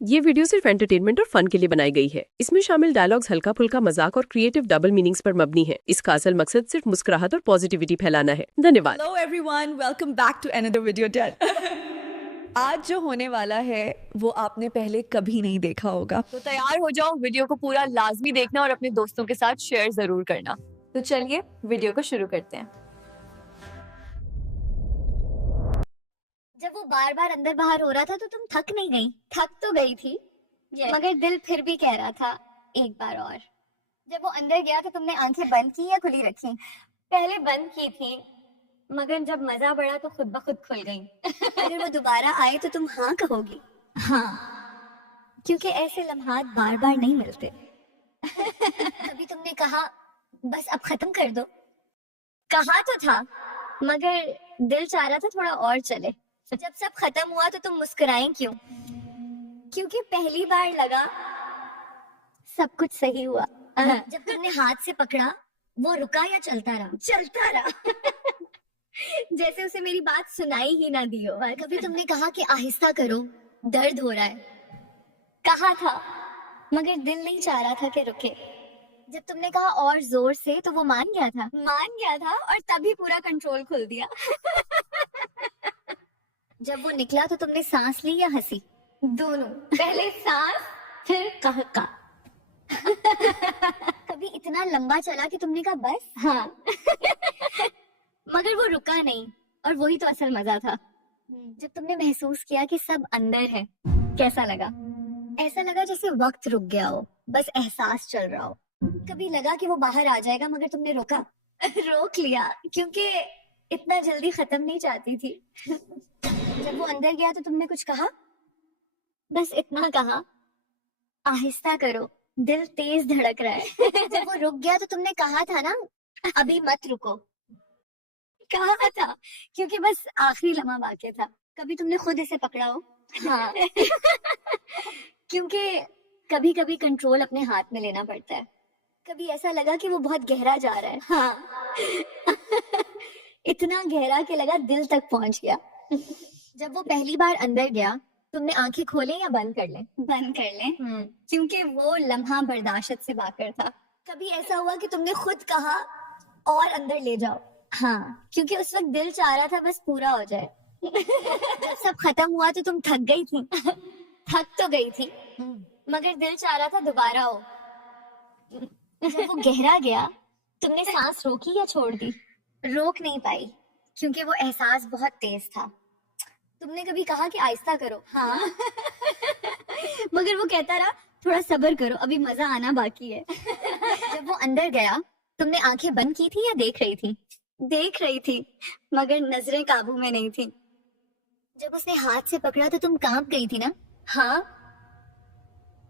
ये वीडियो सिर्फ एंटरटेनमेंट और फन के लिए बनाई गई है। इसमें शामिल डायलॉग्स हल्का फुल्का मजाक और क्रिएटिव डबल मीनिंग्स पर मबनी है। इसका असल मकसद सिर्फ मुस्कुराहट और पॉजिटिविटी फैलाना है। धन्यवाद। Hello everyone, welcome back to another video tell. आज जो होने वाला है वो आपने पहले कभी नहीं देखा होगा, तो तैयार हो जाओ, वीडियो को पूरा लाजमी देखना और अपने दोस्तों के साथ शेयर जरूर करना। तो चलिए वीडियो को शुरू करते हैं। जब वो बार बार अंदर बाहर हो रहा था तो तुम थक नहीं गई? थक तो गई थी, मगर दिल फिर भी कह रहा था एक बार और। जब वो अंदर गया तो तुमने आंखें बंद की या खुली रखी? पहले बंद की थी, मगर जब मजा बढ़ा तो खुद ब खुद खुल गई। अगर वो दोबारा आए तो तुम हाँ कहोगी? हाँ, क्योंकि ऐसे लम्हात बार बार नहीं मिलते। कभी तुमने कहा बस अब खत्म कर दो? कहा तो था, मगर दिल चाह रहा था थोड़ा और चले। जब सब खत्म हुआ तो तुम मुस्कुराई क्यों? क्योंकि पहली बार लगा सब कुछ सही हुआ। जब तुमने हाथ से पकड़ा वो रुका या चलता रहा? चलता रहा। जैसे उसे मेरी बात सुनाई ही ना दी हो। कभी तुमने कहा कि आहिस्ता करो, दर्द हो रहा है? कहा था, मगर दिल नहीं चाह रहा था कि रुके। जब तुमने कहा और जोर से तो वो मान गया था? मान गया था, और तभी पूरा कंट्रोल खुल दिया। जब वो निकला तो तुमने सांस ली या हंसी? दोनों। पहले सांस फिर कहका। कभी इतना लंबा चला कि तुमने कहा बस? हाँ। मगर वो रुका नहीं, और वही तो असल मजा था। जब तुमने महसूस किया कि सब अंदर है, कैसा लगा? ऐसा लगा जैसे वक्त रुक गया हो, बस एहसास चल रहा हो। कभी लगा कि वो बाहर आ जाएगा, मगर तुमने रोका। रोक लिया, क्योंकि इतना जल्दी खत्म नहीं चाहती थी। जब वो अंदर गया तो तुमने कुछ कहा? बस इतना कहा, आहिस्ता करो, दिल तेज धड़क रहा है। जब वो रुक गया तो तुमने कहा था ना, अभी मत रुको। कहा था, क्योंकि बस आखिरी लम्हा बाकी था। कभी तुमने खुद इसे पकड़ा हो? हाँ। क्योंकि कभी कभी कंट्रोल अपने हाथ में लेना पड़ता है। कभी ऐसा लगा कि वो बहुत गहरा जा रहा है। हाँ। इतना गहरा कि लगा दिल तक पहुंच गया। जब वो पहली बार अंदर गया, तुमने आंखें खोले या बंद कर ले? बंद कर ले। क्योंकि वो लम्हा बर्दाश्त से बाहर था। कभी ऐसा हुआ कि तुमने खुद कहा और अंदर ले जाओ? हाँ, क्योंकि उस वक्त दिल चाह रहा था बस पूरा हो जाए। जब सब खत्म हुआ तो तुम थक गई थी? थक तो गई थी, मगर दिल चाह रहा था दोबारा हो। जब वो गहरा गया, तुमने सांस रोकी या छोड़ दी? रोक नहीं पाई, क्योंकि वो एहसास बहुत तेज था। तुमने कभी कहा कि आहिस्ता करो? हाँ। मगर वो कहता रहा थोड़ा सब्र करो, अभी मजा आना बाकी है। जब वो अंदर गया, तुमने आंखें बंद की थी या देख रही थी? देख रही थी, मगर नजरें काबू में नहीं थी। जब उसने हाथ से पकड़ा तो तुम कांप गई थी ना? हाँ,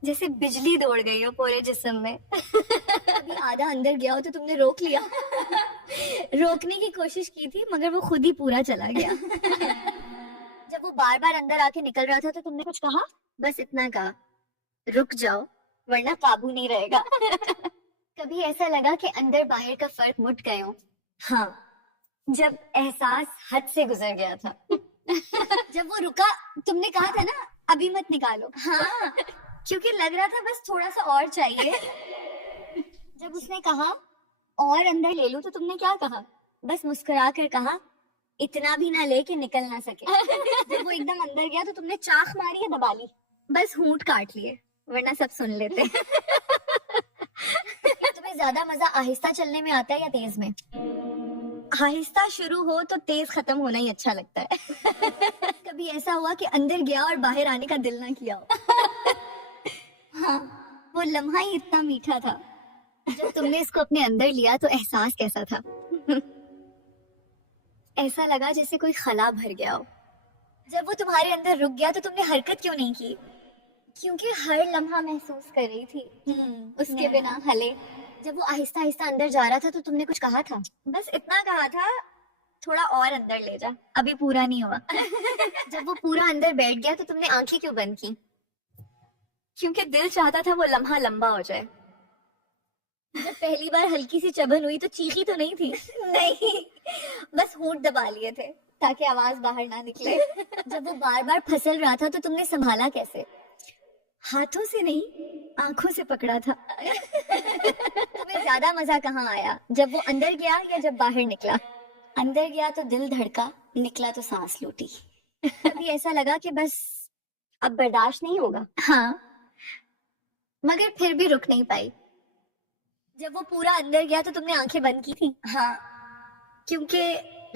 जैसे बिजली दौड़ गई हो पूरे जिस्म में। अभी आधा अंदर गया हो तो तुमने रोक लिया? रोकने की कोशिश की थी, मगर वो खुद ही पूरा चला गया। जब वो बार बार अंदर आके निकल रहा था तो तुमने कुछ कहा? बस इतना कहा, रुक जाओ वरना काबू नहीं रहेगा। कभी ऐसा लगा कि अंदर बाहर का फर्क मुट गए हो? हाँ, जब एहसास हद से गुजर गया था। जब वो रुका, तुमने कहा था ना अभी मत निकालो? हाँ, क्योंकि लग रहा था बस थोड़ा सा और चाहिए। जब उसने कहा और अंदर ले लो तो तुमने क्या कहा? बस मुस्कुरा कर कहा, इतना भी ना ले कि निकल ना सके। जब वो एकदम अंदर गया तो तुमने चाख मारी या दबा ली? बस होंठ काट लिए, वरना सब सुन लेते। तुम्हें ज्यादा मजा आहिस्ता चलने में आता है या तेज में? आहिस्ता शुरू हो तो तेज खत्म होना ही अच्छा लगता है। कभी ऐसा हुआ कि अंदर गया और बाहर आने का दिल ना किया हो? हाँ, वो लम्हा ही इतना मीठा था। जब तुमने इसको अपने अंदर लिया तो एहसास कैसा था? ऐसा लगा जैसे कोई खला भर गया हो। जब वो तुम्हारे अंदर रुक गया तो तुमने हरकत क्यों नहीं की? क्योंकि हर लम्हा महसूस कर रही थी उसके बिना हले। जब वो आहिस्ता आहिस्ता अंदर जा रहा था तो तुमने कुछ कहा था? बस इतना कहा था, थोड़ा और अंदर ले जा, अभी पूरा नहीं हुआ। जब वो पूरा अंदर बैठ गया तो तुमने आंखें क्यों बंद की? क्योंकि दिल चाहता था वो लम्हा लंबा हो जाए। जब पहली बार हल्की सी चबन हुई तो चीखी तो नहीं थी? नहीं, बस होंठ दबा लिए थे ताकि आवाज बाहर ना निकले। जब वो बार बार फंसल रहा था तो तुमने संभाला कैसे? हाथों से नहीं, आंखों से पकड़ा था। तुम्हें ज्यादा मजा कहाँ आया, जब वो अंदर गया या जब बाहर निकला? अंदर गया तो दिल धड़का, निकला तो सांस लूटी। कभी ऐसा लगा कि बस अब बर्दाश्त नहीं होगा? हाँ, मगर फिर भी रुक नहीं पाई। जब वो पूरा अंदर गया तो तुमने आंखें बंद की थी? हाँ, क्योंकि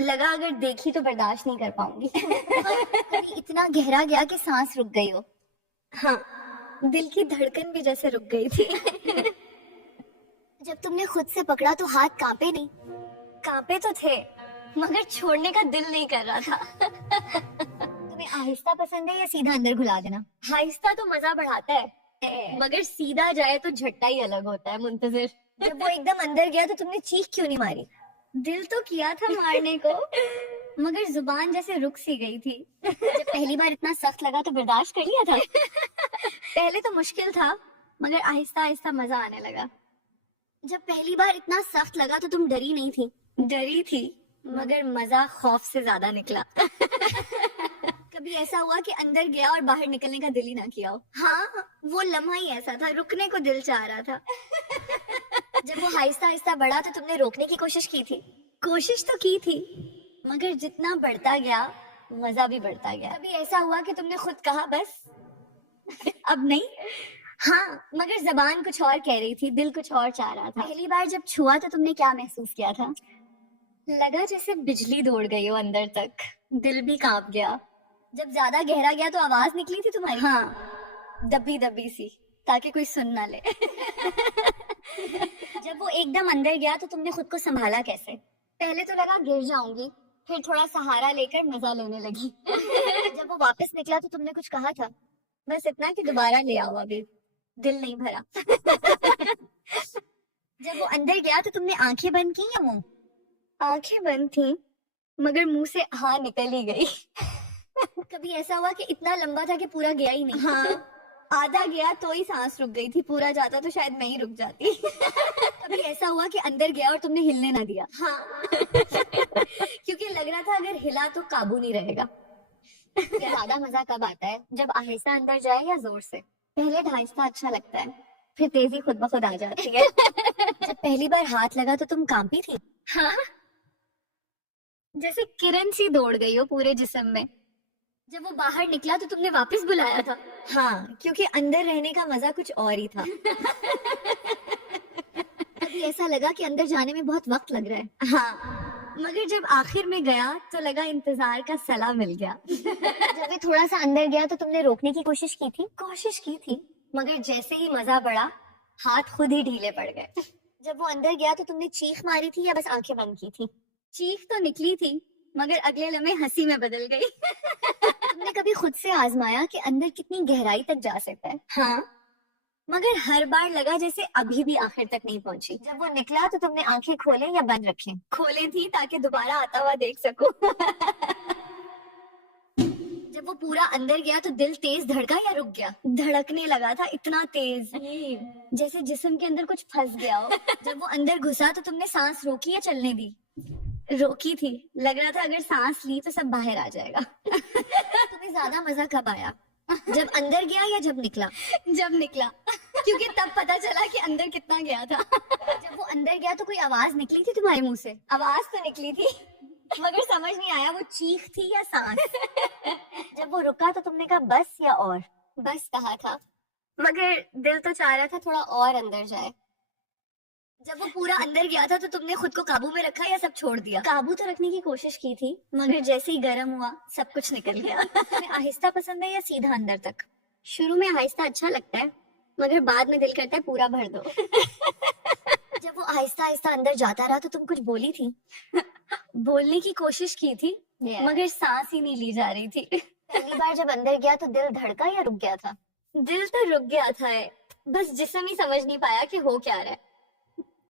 लगा अगर देखी तो बर्दाश्त नहीं कर पाऊंगी। कभी इतना गहरा गया कि सांस रुक गई हो? हाँ, दिल की धड़कन भी जैसे रुक गई थी। जब तुमने खुद से पकड़ा तो हाथ कांपे नहीं? कांपे तो थे, मगर छोड़ने का दिल नहीं कर रहा था। तुम्हें आहिस्ता पसंद है या सीधा अंदर घुला देना? आहिस्ता तो मजा बढ़ाता है, मगर सीधा जाए तो झट्टा ही अलग होता है। मुंतजिर, जब वो एकदम अंदर गया तो तुमने चीख क्यों नहीं मारी? दिल तो किया था मारने को, मगर जुबान जैसे रुक सी गई थी। जब पहली बार इतना सख्त लगा तो बर्दाश्त कर लिया था? पहले तो मुश्किल था, मगर आहिस्ता आहिस्ता मजा आने लगा। जब पहली बार इतना सख्त लगा तो तुम डरी नहीं थी? डरी थी, मगर मजा खौफ से ज्यादा निकला। कभी ऐसा हुआ कि अंदर गया और बाहर निकलने का दिल ही ना किया हो? हाँ, वो लम्हा ही ऐसा था, रुकने को दिल चाह रहा था। जब वो आहिस्ता आहिस्ता बढ़ा तो तुमने रोकने की कोशिश की थी? कोशिश तो की थी, मगर जितना बढ़ता गया मजा भी बढ़ता गया। कभी ऐसा हुआ कि तुमने खुद कहा बस अब नहीं? हाँ, मगर जबान कुछ और कह रही थी, दिल कुछ और चाह रहा था। पहली बार जब छुआ तो तुमने क्या महसूस किया था? लगा जैसे बिजली दौड़ गई हो अंदर तक, दिल भी कांप गया। जब ज्यादा गहरा गया तो आवाज निकली थी तुम्हारी? हाँ, दबी दबी सी, ताकि कोई सुन ना ले। जब वो एकदम अंदर गया तो तुमने खुद को संभाला कैसे? पहले तो लगा गिर जाऊंगी, फिर थोड़ा सहारा लेकर मजा लेने लगी। जब वो वापस निकला तो तुमने कुछ कहा था? बस इतना कि दोबारा ले आओ, अभी दिल नहीं भरा। जब वो अंदर गया तो तुमने आंखें बंद की या मुंह? आंखें बंद थी, मगर मुंह से हाँ निकल ही गई। कभी ऐसा हुआ कि इतना लंबा था कि पूरा गया ही नहीं? हाँ, आधा गया तो ही सांस रुक गई थी, पूरा जाता तो शायद मैं ही रुक जाती। कभी ऐसा हुआ कि अंदर गया और तुमने हिलने ना दिया? हाँ। क्योंकि लग रहा था अगर हिला तो काबू नहीं रहेगा। ज्यादा मजा कब आता है, जब आहिस्ता अंदर जाए या जोर से? पहले आहिस्ता अच्छा लगता है, फिर तेजी खुद ब खुद आ जाती है। जब पहली बार हाथ लगा तो तुम कांपी थी? हाँ, जैसे किरण सी दौड़ गई हो पूरे जिस्म में। जब वो बाहर निकला तो तुमने वापस बुलाया था? हाँ, क्योंकि अंदर रहने का मजा कुछ और ही था। कभी ऐसा लगा कि अंदर जाने में बहुत वक्त लग रहा है? हाँ, मगर जब आखिर में गया तो लगा इंतजार का सला मिल गया। जब ये थोड़ा सा अंदर गया तो तुमने रोकने की कोशिश की थी? कोशिश की थी, मगर जैसे ही मजा बढ़ा हाथ खुद ही ढीले पड़ गए। जब वो अंदर गया तो तुमने चीख मारी थी या बस आंखें बंद की थी? चीख तो निकली थी, मगर अगले लम्हे हंसी में बदल गई। तुमने कभी खुद से आजमाया कि अंदर कितनी गहराई तक जा सकता है? हाँ, मगर हर बार लगा जैसे अभी भी आखिर तक नहीं पहुंची। जब वो निकला तो तुमने आंखें खोले या बंद रखी? खोले थी, ताकि दोबारा आता हुआ देख सकूं। जब वो पूरा अंदर गया तो दिल तेज धड़का या रुक गया? धड़कने लगा था, इतना तेज जैसे जिस्म के अंदर कुछ फंस गया हो। जब वो अंदर घुसा तो तुमने सांस रोकी या चलने दी? रोकी थी, लग रहा था अगर सांस ली तो सब बाहर आ जाएगा। तुम्हें ज्यादा मजा कब आया, जब अंदर गया या जब निकला? जब निकला, क्योंकि तब पता चला कि अंदर कितना गया था। जब वो अंदर गया तो कोई आवाज निकली थी तुम्हारे मुंह से? आवाज तो निकली थी, मगर समझ नहीं आया वो चीख थी या सांस। जब वो रुका तो तुमने कहा बस या और? बस कहा था, मगर दिल तो चाह रहा था थोड़ा और अंदर जाए। जब वो पूरा अंदर गया था तो तुमने खुद को काबू में रखा या सब छोड़ दिया? काबू तो रखने की कोशिश की थी, मगर जैसे ही गर्म हुआ सब कुछ निकल गया। तुम्हें आहिस्ता पसंद है या सीधा अंदर तक? शुरू में आहिस्ता अच्छा लगता है, मगर बाद में दिल करता है पूरा भर दो। जब वो आहिस्ता आहिस्ता अंदर जाता रहा तो तुम कुछ बोली थी? बोलने की कोशिश की थी, मगर सांस ही नहीं ली जा रही थी। पहली बार जब अंदर गया तो दिल धड़का या रुक गया था? दिल तो रुक गया था, बस जिस्म ही समझ नहीं पाया कि हो क्या रहा है।